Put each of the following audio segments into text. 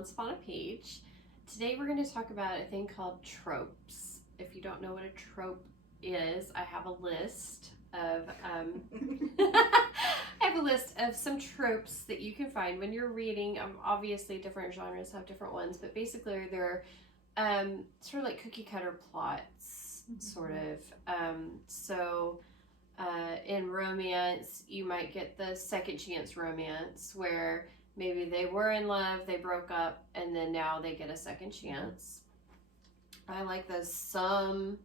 Once Upon a Page. Today we're going to talk about a thing called tropes. If you don't know what a trope is, I have a list of some tropes that you can find when you're reading. Obviously, different genres have different ones, but basically they're sort of like cookie cutter plots, sort of. In romance, you might get the second chance romance where maybe they were in love, they broke up, and then now they get a second chance. I like those some,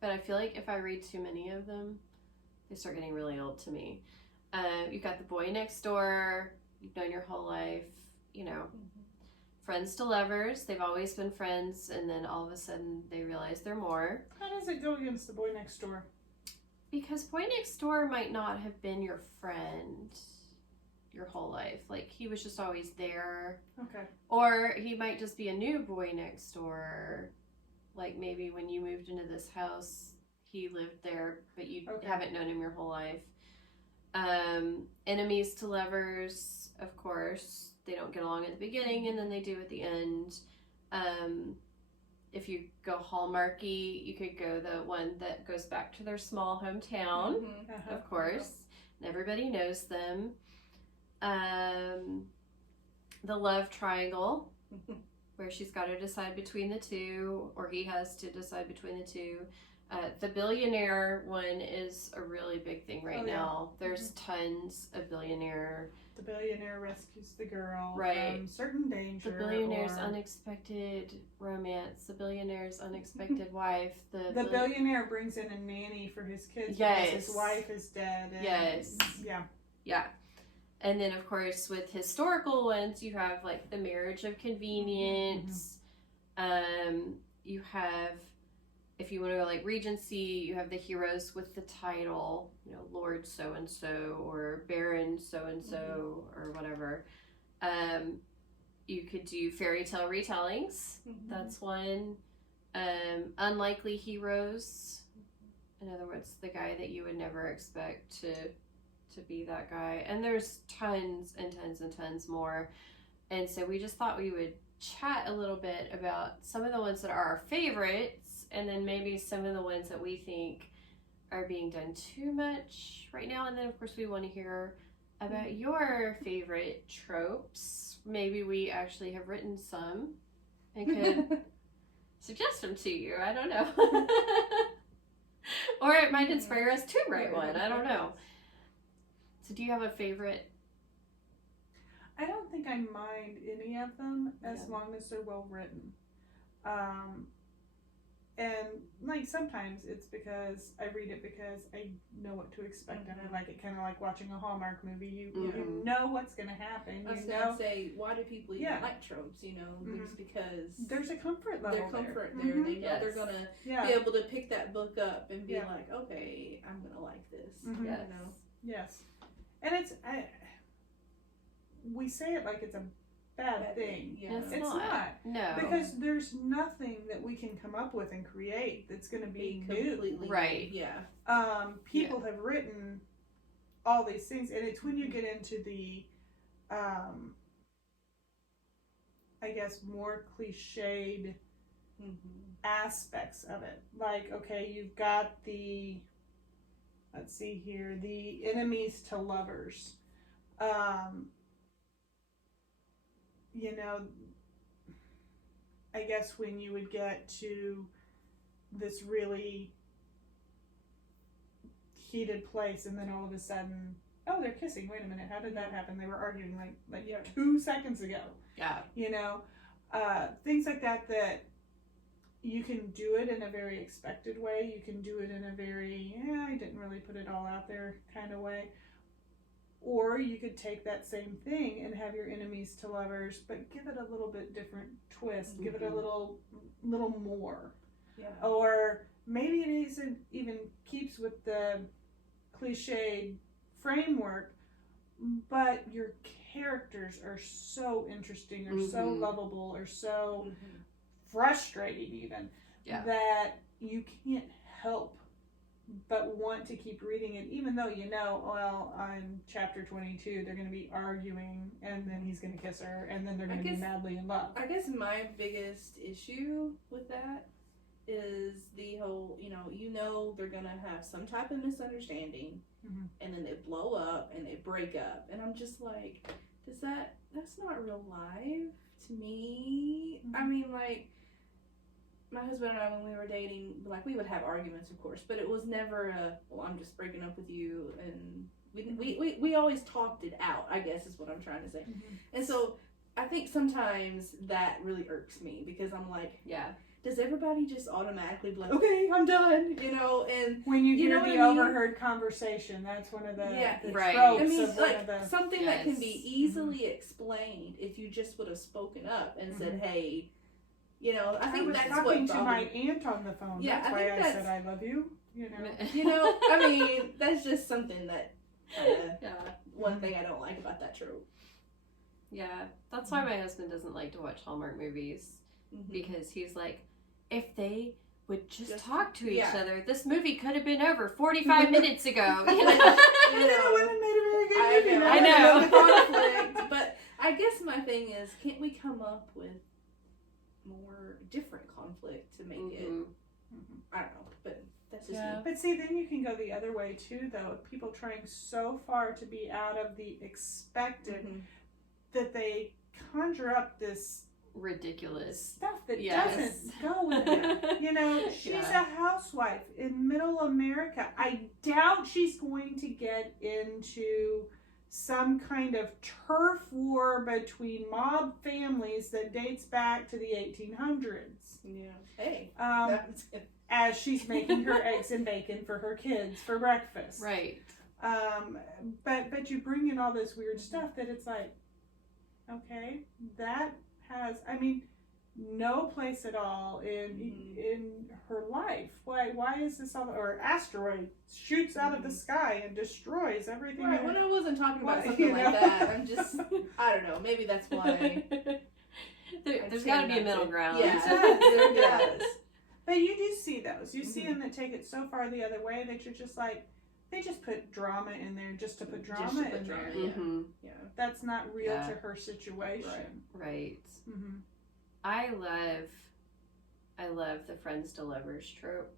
but I feel like if I read too many of them, they start getting really old to me. You've got the boy next door, you've known your whole life, friends to lovers, they've always been friends, and then all of a sudden they realize they're more. How does it go against the boy next door? Because boy next door might not have been your friend your whole life. Like, he was just always there. Okay. Or he might just be a new boy next door. Like, maybe when you moved into this house, he lived there, but you haven't known him your whole life. Enemies to lovers, of course. They don't get along at the beginning, and then they do at the end. If you go Hallmarky, you could go the one that goes back to their small hometown, of course. And everybody knows them. The love triangle, where she's got to decide between the two, or he has to decide between the two. The billionaire one is a really big thing now. There's tons of billionaire. The billionaire rescues the girl from certain danger. The billionaire's unexpected romance. The billionaire's unexpected wife. The billionaire brings in a nanny for his kids because his wife is dead. And Yeah. And then, of course, with historical ones, you have, like, the marriage of convenience. You have, if you want to go, like, Regency, you have the heroes with the title, Lord so-and-so or Baron so-and-so or whatever. You could do fairy tale retellings. That's one. Unlikely heroes. In other words, the guy that you would never expect to be that guy. And there's tons and tons and tons more. And so we just thought we would chat a little bit about some of the ones that are our favorites, and then maybe some of the ones that we think are being done too much right now. And then, of course, we want to hear about your favorite tropes. Maybe we actually have written some and could suggest them to you. I don't know. Or it might inspire us to write one. I don't know. So do you have a favorite? I don't think I mind any of them as long as they're well written. And like sometimes it's because I read it because I know what to expect and I like it, kind of like watching a Hallmark movie. You know what's going to happen. I was going to say, why do people even like tropes? It's because there's a comfort level. There's comfort there. They know they're going to be able to pick that book up and be like, okay, I'm going to like this. Yes. And we say it like it's a bad thing. It's not. No. Because there's nothing that we can come up with and create that's going to be new. Right. Yeah. People have written all these things, and it's when you get into the, I guess, more cliched aspects of it. Like, okay, you've got the, let's see here, the enemies to lovers. I guess when you would get to this really heated place and then all of a sudden, oh, they're kissing. Wait a minute. How did that happen? They were arguing like 2 seconds ago. Yeah. Things like that you can do it in a very expected way. You can do it in a very, I didn't really put it all out there kind of way. Or you could take that same thing and have your enemies to lovers, but give it a little bit different twist. Give it a little more. Yeah. Or maybe it isn't even keeps with the cliched framework, but your characters are so interesting, or so lovable, or so frustrating even, that you can't help but want to keep reading it, even though you know, well, on chapter 22, they're going to be arguing, and then he's going to kiss her, and then they're going to be madly in love. I guess my biggest issue with that is the whole, they're going to have some type of misunderstanding, and then they blow up, and they break up, and I'm just like, that's not real life to me. I mean, like, my husband and I, when we were dating, like, we would have arguments, of course, but it was never I'm just breaking up with you, and we always talked it out, I guess is what I'm trying to say. And so I think sometimes that really irks me, because I'm like, does everybody just automatically be like, okay, I'm done, and when you hear the overheard conversation, that's one of the tropes. I mean, of like, something that can be easily explained if you just would have spoken up and said, hey, I think that's what talking to my aunt on the phone. Yeah, that's why I said I love you. I mean, that's just something that one thing I don't like about that trope. Yeah, that's why my husband doesn't like to watch Hallmark movies, because he's like, if they would just talk to each other, this movie could have been over 45 minutes ago. Women made a very good movie. I know. Conflict, but I guess my thing is, can't we come up with more different conflict to make it? I don't know, but that's just me. But see, then you can go the other way too, though. People trying so far to be out of the expected that they conjure up this ridiculous stuff that doesn't go with it. She's a housewife in middle America. I doubt she's going to get into some kind of turf war between mob families that dates back to the 1800s. Yeah. Hey. As she's making her eggs and bacon for her kids for breakfast. Right. But you bring in all this weird stuff that it's like, okay, that has, I mean, no place at all in her life. Why is this all, or asteroid shoots out of the sky and destroys everything. Right, when I wasn't talking about something like that, I'm just, I don't know, maybe that's why. There's got to be a middle ground. Yeah, there does. But you do see those. You see them that take it so far the other way that you're just like, they just put drama in there just to put drama in there. Yeah. That's not real to her situation. Right. I love the friends to lovers trope,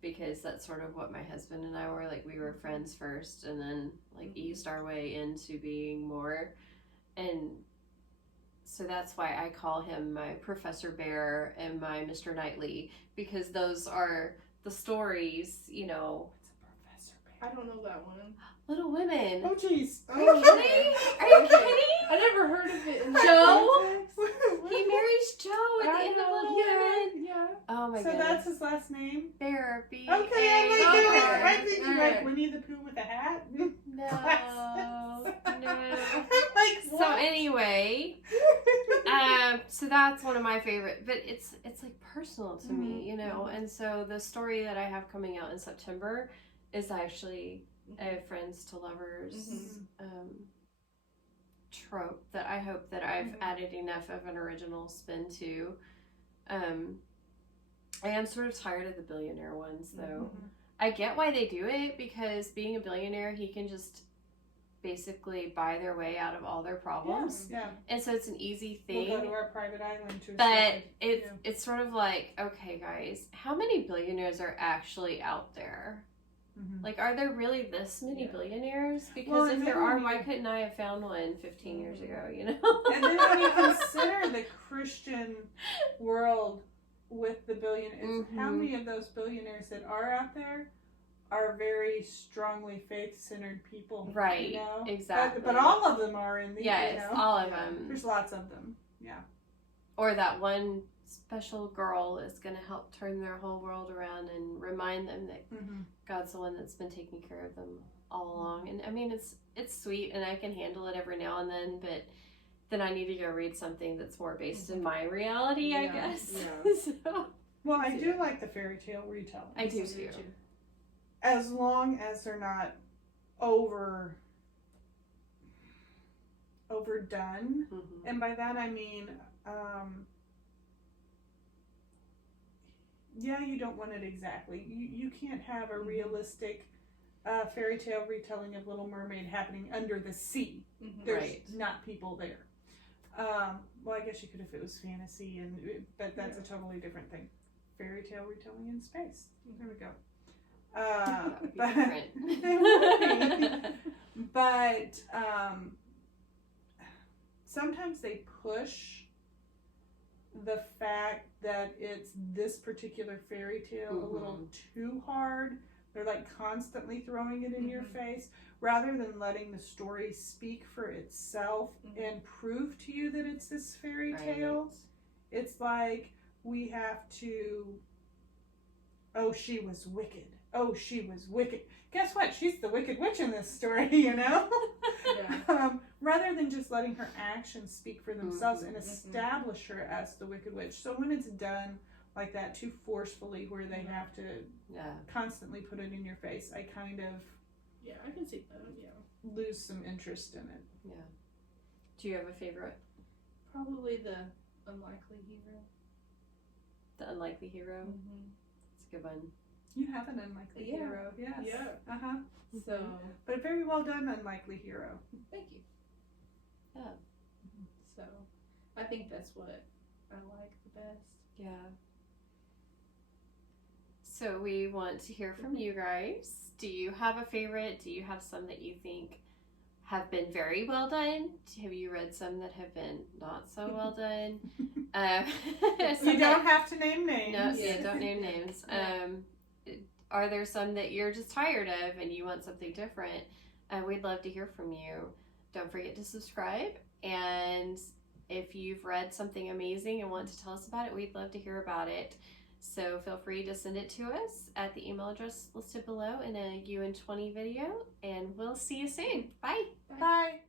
because that's sort of what my husband and I were like. We were friends first, and then like eased our way into being more, and so that's why I call him my Professor Bear and my Mr. Knightley, because those are the stories, I don't know that one. Little Women. Oh, jeez. Are you kidding? Are you kidding? I never heard of it. Joe? He marries Joe at the end of Little Women. Yeah. Oh my god. So that's his last name? Bear. Okay, I'm thinking like Winnie the Pooh with a hat. No. Like, so anyway, so that's one of my favorite, but it's like personal to me, and so the story that I have coming out in September is actually a friends to lovers trope that I hope that I've added enough of an original spin to. I am sort of tired of the billionaire ones, though. I get why they do it, because being a billionaire, he can just basically buy their way out of all their problems. Yeah. And so it's an easy thing. We'll go to our private island to But it's sort of like, okay, guys, how many billionaires are actually out there? Like, are there really this many billionaires? Because if there are, why couldn't I have found one 15 years ago, And then when you consider the Christian world with the billionaires, how many of those billionaires that are out there are very strongly faith-centered people? Right, exactly. But all of them are in the, all of them. There's lots of them, Or that one special girl is going to help turn their whole world around and remind them that God's the one that's been taking care of them all along. And I mean, it's sweet, and I can handle it every now and then, but then I need to go read something that's more based in my reality, I guess. So, well, I do like the fairy tale retelling. I do too. As long as they're not overdone. And by that I mean, you don't want it exactly. You can't have a Mhm. realistic fairy tale retelling of Little Mermaid happening under the sea. Mhm. There's Right. not people there. Well, I guess you could if it was fantasy, but that's a totally different thing. Fairy tale retelling in space. There we go. That would be But different. it would be. But sometimes they push the fact that it's this particular fairy tale a little too hard. They're like constantly throwing it in your face rather than letting the story speak for itself and prove to you that it's this fairy tale. Right. It's like we have to, oh, she was wicked. Oh, she was wicked. Guess what? She's the wicked witch in this story, you know? Yeah. Rather than just letting her actions speak for themselves and establish her as the wicked witch. So when it's done like that too forcefully where they have to constantly put it in your face, I kind of I can see that. lose some interest in it. Yeah. Do you have a favorite? Probably the unlikely hero. The unlikely hero. Mm-hmm. It's a good one. You have an unlikely hero, yes. Yeah. So, but a very well done unlikely hero. thank you. Yeah. So, I think that's what I like the best. Yeah. So we want to hear from you guys. Do you have a favorite? Do you have some that you think have been very well done? Have you read some that have been not so well done? You don't have to name names. No, don't name names. Are there some that you're just tired of and you want something different? We'd love to hear from you. Don't forget to subscribe. And if you've read something amazing and want to tell us about it, we'd love to hear about it. So feel free to send it to us at the email address listed below in a UN20 video. And we'll see you soon. Bye. Bye.